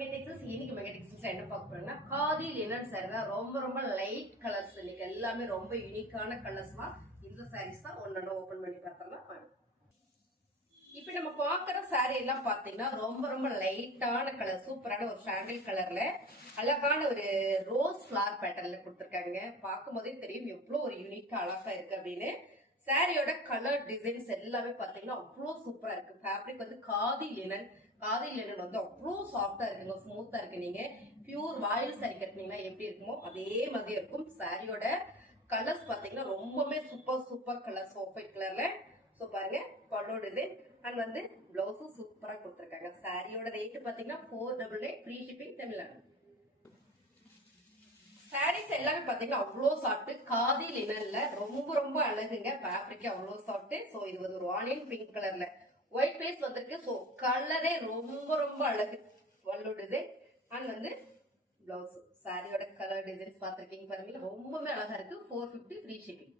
மெகடெக்ஸ் இன்னைக்கு மெகடெக்ஸ் என்ன பார்க்க போறோம்னா காதி லினன் சாரி தான். ரொம்ப லைட் கலர்ஸ். இன்னைக்கு எல்லாமே ரொம்ப யூனிக்கான கலர்ஸ் தான். இந்த சாரீஸ் தான் ஒன்னொன்னு ஓபன் பண்ணி பார்த்தோம்னா இப்ப நம்ம பாக்குற சாரி எல்லாம் பாத்தீங்கன்னா ரொம்ப லைட்டான கலர், சூப்பரான ஒரு சாண்டில் கலர்ல அழகான ஒரு ரோஸ் ஃபிளவர் பேட்டர்ன்ல கொடுத்துருக்காங்க. பார்க்கும் போதே தெரியும் எவ்வளவு ஒரு யூனிக்கா அழகா இருக்கு அப்படின்னு. சாரியோட கலர் டிசைன்ஸ் எல்லாமே பாத்தீங்கன்னா அவ்வளோ சூப்பரா இருக்கு. ஃபேப்ரிக் வந்து காதி லினன் வந்து அவ்வளோ சாஃப்டா இருக்குங்க, ஸ்மூத்தா இருக்கு. நீங்க பியூர் வாயில் சாரி கட்டினீங்கன்னா எப்படி இருக்குமோ அதே மாதிரி இருக்கும். சாரியோட கலர்ஸ் பாத்தீங்கன்னா ரொம்பவே சூப்பர் கலர்ஸ், ஒயிட் கலர்ல. ஸோ பாருங்க பல்லோ டிசைன் அண்ட் வந்து பிளவுஸும் சூப்பரா கொடுத்துருக்காங்க. சாரியோட ரேட் பாத்தீங்கன்னா 488 ஃப்ரீ ஷிப்பிங் தமிழ்நாடு. சாரீஸ் எல்லாமே பாத்தீங்கன்னா அவ்வளோ சாஃப்ட், காதி லினன்ல ரொம்ப அழகுங்க. ஃபேப்ரிக் அவ்வளோ சாஃப்ட். ஸோ இது வந்து ஒரு ஆனியன் பிங்க் கலர்ல ஒயிட் பேஸ் வந்திருக்கு. ஸோ கலரே ரொம்ப அழகு. பல்லோ டிசைன் அண்ட் வந்து பிளவுஸ். சாரியோட கலர் டிசைன்ஸ் பார்த்திருக்கீங்க பாருங்க, ரொம்பவே அழகா இருக்கு. 450 ஃப்ரீ ஷிப்பிங்.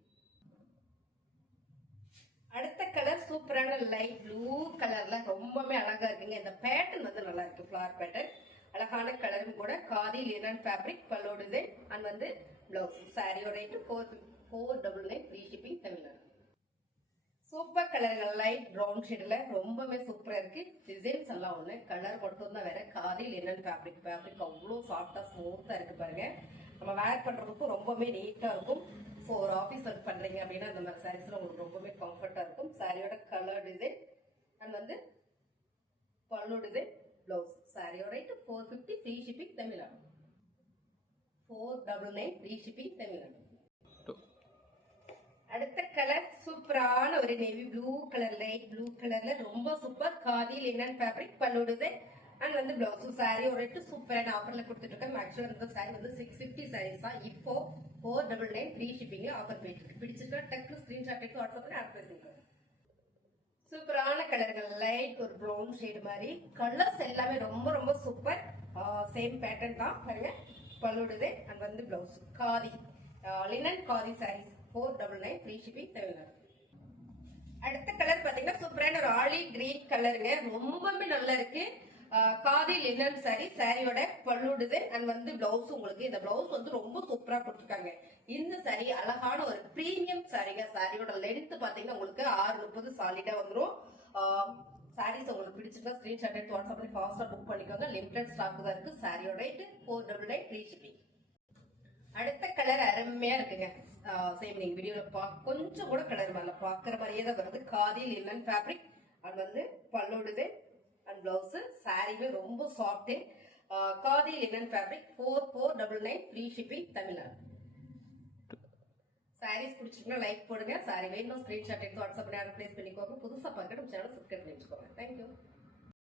அடுத்த கலர் சூப்பரான லைட் ப்ளூ கலர்ல ரொம்பவே அழகா இருக்குங்க. இந்த பேட்டர்ன் வந்து நல்லா இருக்கு, ஃபிளவர் பேட்டர்ன். அழகான கலரும் கூட. Khadi linen fabric, pallu design and வந்து பிளவுஸ். சாரியோட rate 499 free shipping Tamil Nadu. Super கலர்கள் லைட் ப்ரௌன் ஷேட்ல ரொம்பவே சூப்பரா இருக்கு. டிசைன்ஸ் எல்லாம் ஒண்ணு, கலர் மட்டும் தான் வேற. காதி லினன் ஃபேப்ரிக் அவ்வளோ சாஃப்டா ஸ்மூத்தா இருக்கு பாருங்க. நம்ம வேர் பண்றதுக்கும் ரொம்பவே நீட்டா இருக்கும். ஸோ ஒரு ஆஃபீஸ் ஒர்க் பண்றீங்க அப்படின்னா அந்த மாதிரி சாரீஸ்ல உங்களுக்கு ரொம்பவே கம்ஃபர்ட்டா இருக்கும். சாரியோட கலர் டிசைன் அண்ட் வந்து பல்லு டிசைன், பிளவுஸ். சாரியோட rate 450 free shipping Tamil Nadu. 499 free shipping Tamil Nadu. அடுத்த கலர் சூப்பரான ஒரு navy blue colour, light blue கலர்ல ரொம்ப சூப்பர். காதி லினன் ஃபேப்ரிக், பல்லு டிசைன் அண்ட் வந்து பிளவுஸ். சாரி ஒரு ரேட்டு சூப்பரான ஆஃபர்ல கொடுத்துட்டு இருக்கேன். ஆக்சுவலா இந்த சாரி வந்து 650 சாரீஸ் தான். இப்போ 499 ஃப்ரீ ஷிப்பிங்ல ஆஃபர் போயிட்டு இருக்கு. பிடிச்சிருக்கா டக்கு ஸ்கிரீன்ஷாட் எடுத்து வாட்ஸ்அப்ல ஆட் பண்ணிக்கோங்க. சூப்பரான கலர்கள், லைட் ஒரு ப்ரௌன் ஷேடு மாதிரி. கலர்ஸ் எல்லாமே ரொம்ப சூப்பர். சேம் பேட்டர்ன் தான் பாருங்க. பல்லு டிசைன் அண்ட் வந்து blouse. Khadi linen khadi saris 499 free shipping Tamil Nadu. அடுத்த கலர் பாத்தீங்கன்னா சூப்பரான ஒரு ஆலிவ் கிரீன் கலருங்க, ரொம்பவே நல்லா இருக்கு. Khadi linen sorry. சாரியோட பல்லு டிசைன் அண்ட் வந்து பிளவுஸ். உங்களுக்கு இந்த பிளவுஸ் வந்து ரொம்ப சூப்பரா கொடுத்துருக்காங்க. இந்த சாரி அழகான ஒரு பிரீமியம் சாரிங்க. சாரியோட லென்த் பாத்தீங்கன்னா உங்களுக்கு 630 சாலிடா வந்துடும். சாரீஸ் உங்களுக்கு பிடிச்சிருந்தா ஸ்கிரீன்ஷாட் எடுத்து வாட்ஸ்அப்ல ஃபாஸ்டா புக் பண்ணிக்கோங்க. லிமிடெட் ஸ்டாக் தான் இருக்கு. சாரியோட ரேட் 499 ஃப்ரீ ஷிப்பிங். அடுத்த கலர் அருமையா இருக்குங்க. சேம் நீங்க வீடியோல கொஞ்சம் கூட கலர் வரல, பாக்குற மாதிரியே தான் வருது. காதி லினன் ஃபேப்ரிக் அண்ட் வந்து பல்லு டிசைன் அண்ட் பிளவுஸ். சாரியுமே ரொம்ப soft. Khadi linen fabric 4499 free shipping Tamil Nadu. Saris பிடிச்சிருக்கா லைக் போடுங்க. சாரி வேணும் ஸ்கிரீன்ஷாட் எடுத்து வாட்ஸ்அப்ல பிளேஸ் பண்ணிக்கோங்க. புதுசா பார்க்க நம்ம சேனல் சப்ஸ்கிரைப் பண்ணி வச்சுக்கோங்க. தேங்க்யூ.